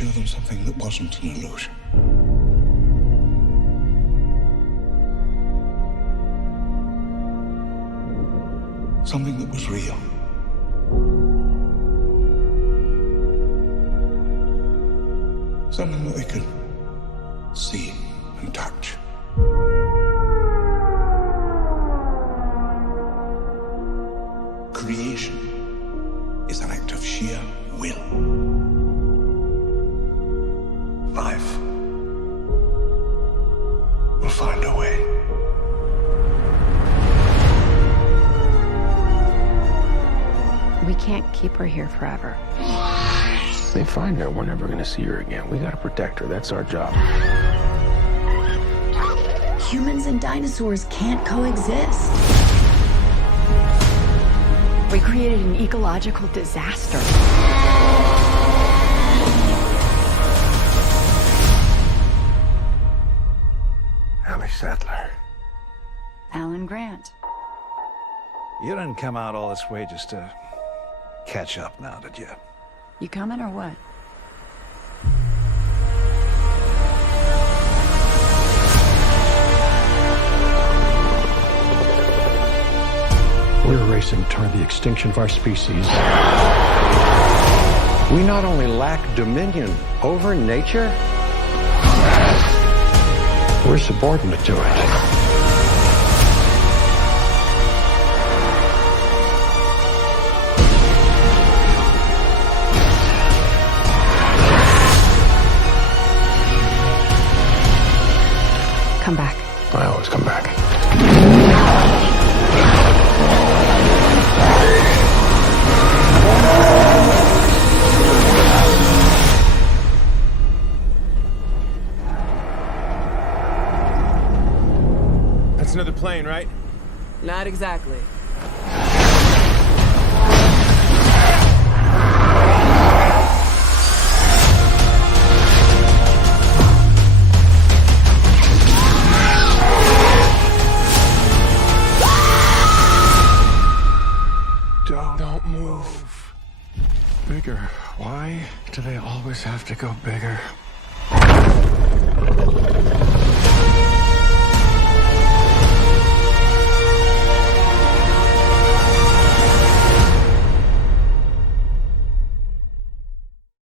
show them something that wasn't an illusion. Something that was real. Something that they could see and touch. Creation is an act of sheer will. Life will find a way. We can't keep her here forever. They find her, we're never gonna see her again. We gotta protect her, that's our job. Humans and dinosaurs can't coexist. We created an ecological disaster. Ellie Sattler. Alan Grant. You didn't come out all this way just to catch up now, did you? You coming or what? We're racing toward the extinction of our species. We not only lack dominion over nature, we're subordinate to it. Come back. I always come back. That's another plane, right? Not exactly. Don't move. Bigger. Why do they always have to go bigger?